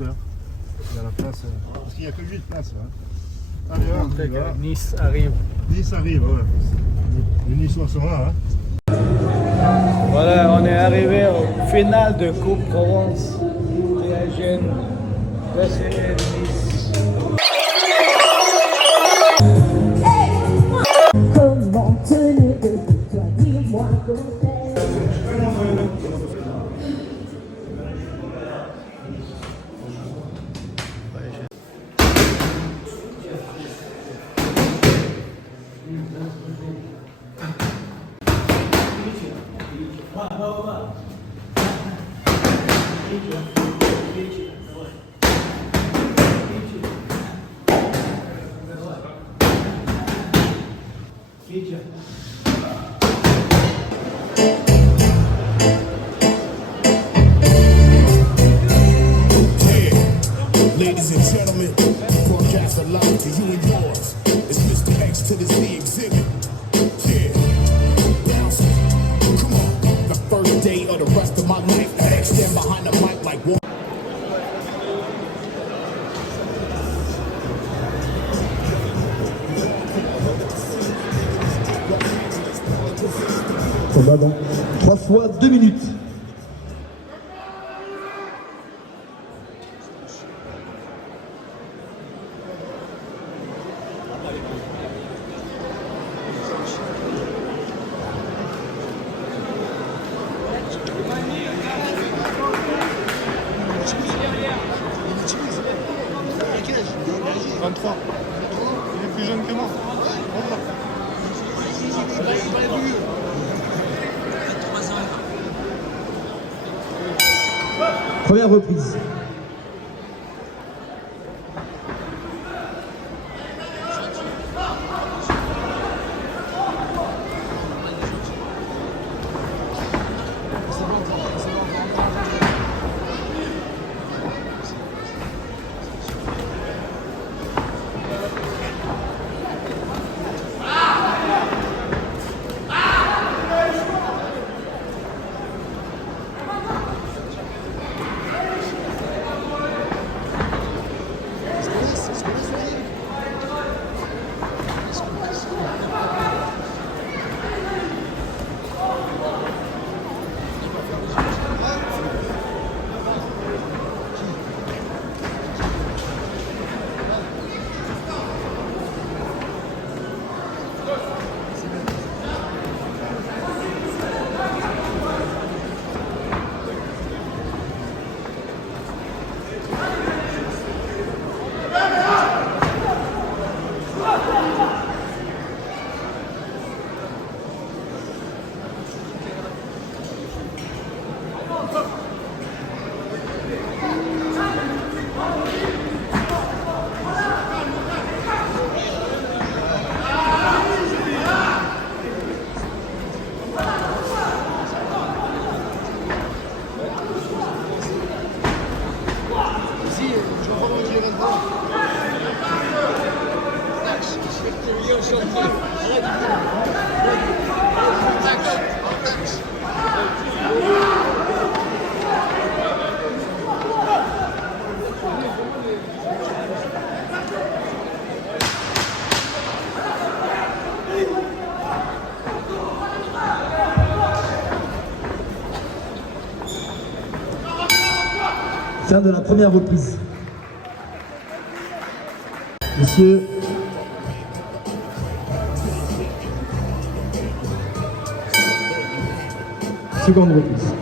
Il y a la place, parce qu'il n'y a que 8 places là. Allez, on y va. Nice arrive. Nice arrive, ouais. Les Niçois sont là. Hein. Voilà, on est arrivé au final de Coupe Provence. THN, PCN Nice. Comment tenir de toi, dis-moi comment faire. Ladies and gentlemen, broadcast alive to you and yours. It's Mr. X to the Z exhibit. Yeah, bounce. Come on, the first day of the rest of my life. X stand behind the mic like one. On va dans 3 fois 2 minutes. Il est plus jeune que moi. Première reprise. Fin de la première reprise. Monsieur. Seconde reprise.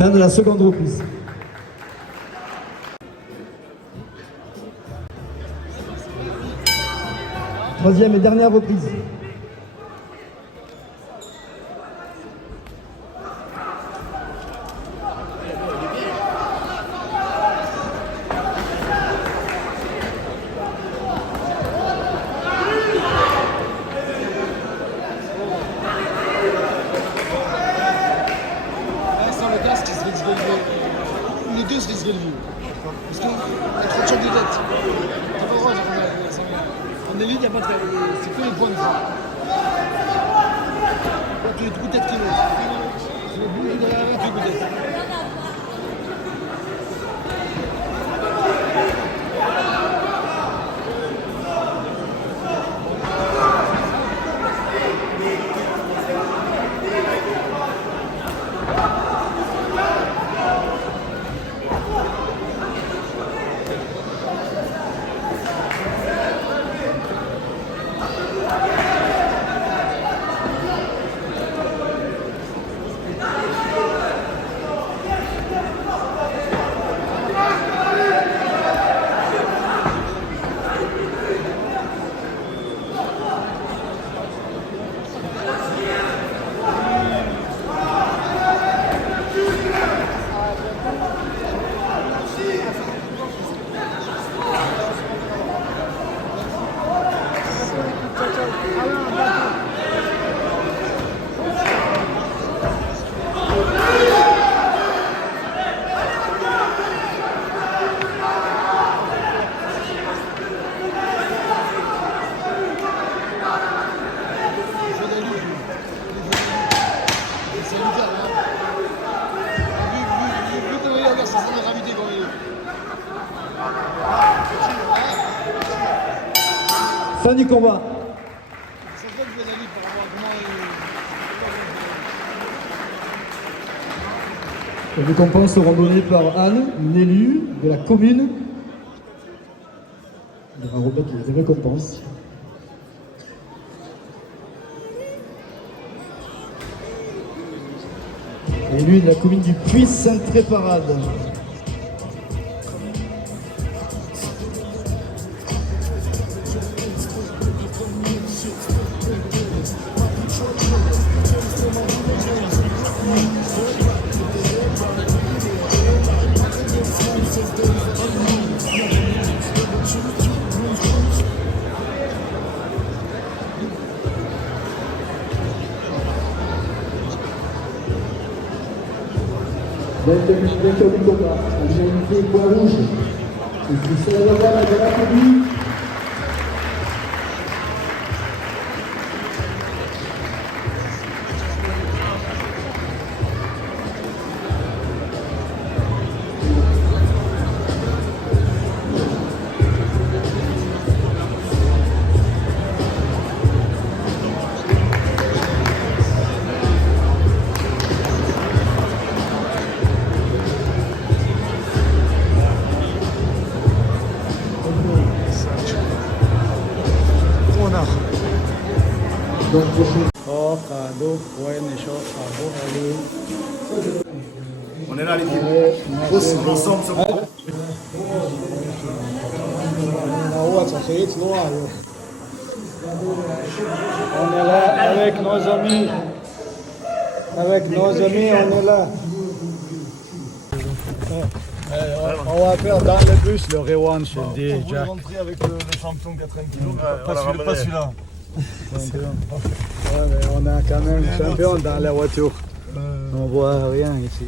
Fin de la seconde reprise. Troisième et dernière reprise. Sans le casque, il se risque de lever. Les deux se risquent de lever. Parce qu'il y a trop de chocs de tête. T'as pas le droit de faire en élite, il n'y a pas de tête. C'est que les points de vue. Tu es coup de tête qui monte. Le bout de derrière, tu es coup de tête. Fin du combat. C'est ça que je vais aller pour voir comment Les récompenses seront données par Anne, une élue de la commune. Il va remettre les récompenses. Élue de la commune du Puy-Sainte-Tréparade. Vainqueur du combat, en unanimité poids rouge. Et c'est la bagarre de la commune. On est là l'équipe. Tous ensemble sur On est là avec nos amis. Avec nos amis, on est là. On va faire dans le bus le rewan, je te dis, Jack. rentrer avec le champion 80 kg. Pas celui-là. Ouais, mais on a quand même champion dans la voiture. On voit rien ici.